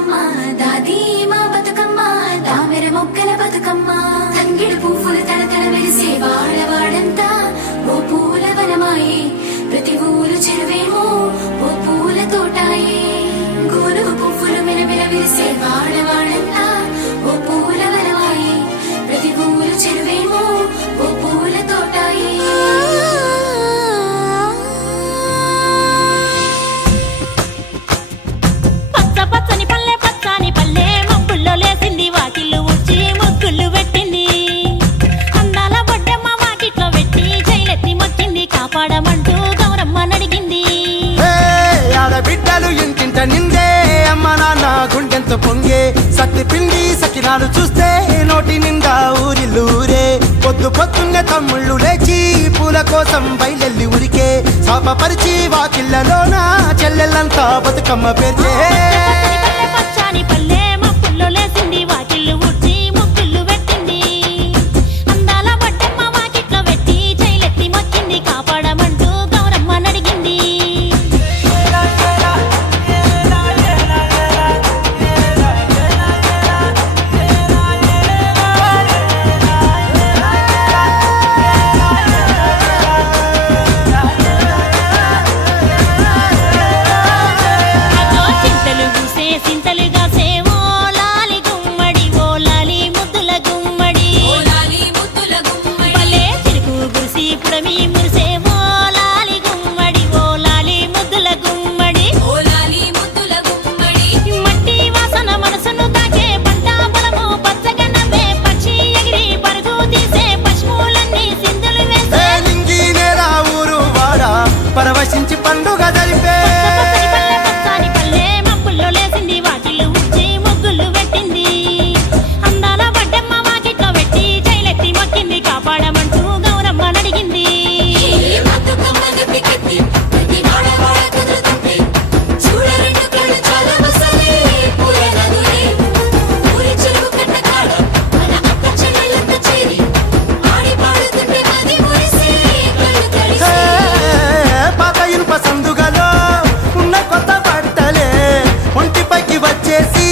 బతుకమ్మ దాది మా బతుకమ్మ దామెర మొక్కల బతుకమ్మ తంగిడు పువ్వులు తడతడ వెలిసే వాడవాడంతా ఓ పూల వనమాయే ప్రతి ఊరు చెరువేమో ఓ పూల తోటాయే గోరుగు పువ్వులు మెలమెల విరిసే వాడవాడంతా ఓ పూల వనమాయే ప్రతి ఊరు చెరువేమో ఓ పూల తోటాయే కాపాడమంటూ గౌరమ్మ నడిగింది. ఆడబిడ్డలు ఇంటింట నిందే అమ్మ నాన్న గుండెంత పొంగే సత్తి పిండి సకినాలు చూస్తే నోటి నిండా ఊరిల్లూరే పొద్దు పొద్దున్నే తమ్ముళ్ళు లేచి పూల కోసం బయలెల్లి ఉరికే శాపపరిచి వాకిళ్ళలోన చెల్లెళ్ళంతా బతుకమ్మ పేర్చే పచ్చని పల్లె మప్పుల్లో లేసింది వాకిళ్ళు ఊడ్చి ముగ్గులు పెట్టింది. అందాల బొడ్డమ్మ వాకిట్లో పెట్టి జైలెత్తి మొక్కింది కాపాడమంటూ గౌరమ్మ నడిగింది. చింతలు పూసే సింతలుగా సేవో లాలి గుమ్మడి ఓ లాలి ముద్దుల గుమ్మడి భలే చిరుకు గురిసి పుడమి మురిసే ఓ లాలి గుమ్మడి ఓ లాలి ముద్దుల గుమ్మడి మట్టి వాసన మనసును తాకే పంట బలము పచ్చగా నవ్వే పక్షి ఎగిరి పరుగు తీసే పశువులన్నీ సింధులు వేసే నింగి నేల ఊరు వాడ పరవశించి పండుగ జరిపే పచ్చని పల్లె మబ్బుల్లో లేసింది వాకిళ్ళు ఊడ్చి ముగ్గులు పెట్టింది. అందాల బొడ్డమ్మ వాకిట్లో పెట్టి జైలెత్తి మొక్కింది కాపాడమంటూ గౌరమ్మ నడిగింది. పాత ఇనుప సందుగలో ఉన్న కొత్త బట్టలే ఒంటిపైకి వచ్చేసి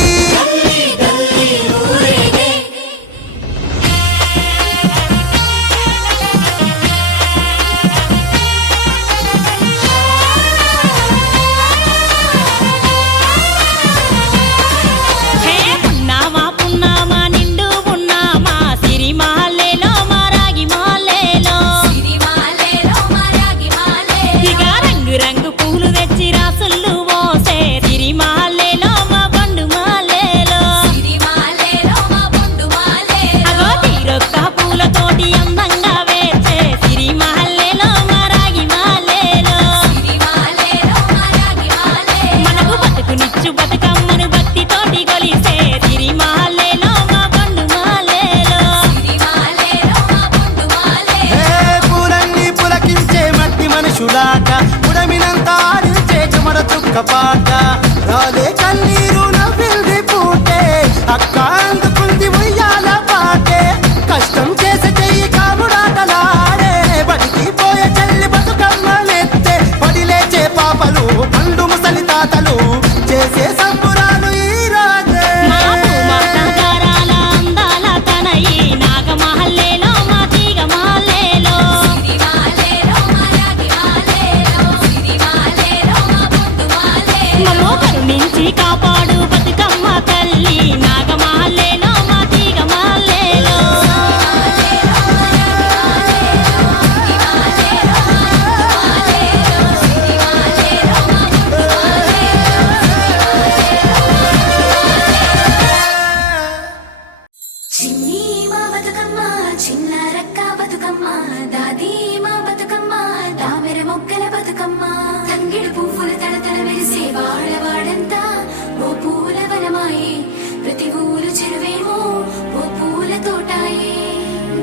హే పున్నామా పున్నామా నిండు పున్నామా సిరి మాలేలో మా రాగి మాలేలో ఇక రంగు రంగు పూలు తెచ్చి రాసుళ్ళు మోసే సిరి మాలేలో మా బండు మాలేలో అగో తీరొక్క పూలతోటి అందంగా వేచే సిరి మాలేలో మా రాగి మాలేలో మనకు బతుకునిచ్చు బతుకమ్మను భక్తితోటి గొలిసే సిరి మాలేలో మా బండు మాలేలో పూలన్నీ పులకించే మట్టి మనుషులాట ఉడమినంత ఆడించే చెమర చుక్క పాట రాలే కన్నీరు నవ్వింది పూటే అక్క అందుకుంది ఉయ్యాల పాటే కష్టం చేసే చెయ్యి కాముడాటలాడే బడికి పోయే చెల్లి బతుకమ్మనెత్తే పడి లేచే పాపలు పండు ముసలి తాతలు చేసే సంబురాలు ఈ రోజే మా భూమాత గారాల అందాల తనయి నాగమహల్లేలో మా తీగ మహల్లేలో మమ్మో కరుణించి కాపాడు బతుకమ్మ తల్లి నాగమహల్లేలో మా తీగ మహల్లేలో చిన్ని మా బతుకమ్మ చిన్న రక్క బతుకమ్మ దాది మా బతుకమ్మ దామెర మొక్కల బతుకమ్మ తంగిడు పువ్వులు తడతడ వెలిసే వాడవాడంతా ఓ పూల వనమాయే ప్రతి ఊరు చెరువేమో ఓ పూల తోటాయే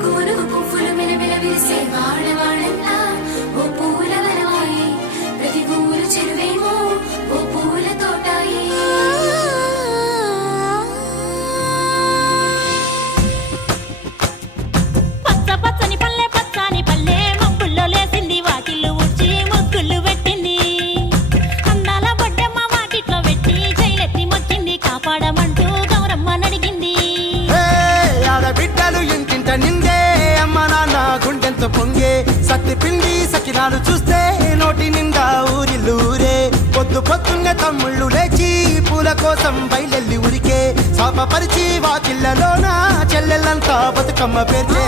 గోరుగు పువ్వులు మెలమెల విరిసే వాడవాడంతా ఓ పూల వనమాయే ప్రతి ఊరు చెరువేమో ఓ పూల తోటాయే పచ్చని పల్లె మబ్బుల్లో లేసింది వాకిళ్ళు ఊడ్చి ముగ్గులు పెట్టింది. అందాల బొడ్డమ్మ వాకిట్లో పెట్టి జైలెత్తి మొక్కింది కాపాడ సకినాలు చూస్తే నోటి నిండా ఊరిల్లూరే పొద్దు పొద్దున్నే తమ్ముళ్ళు లేచి పూల కోసం బయలెల్లి ఉరికే శాపపరిచి వాకిళ్ళలోన చెల్లెళ్ళంతా బతుకమ్మ పేర్చే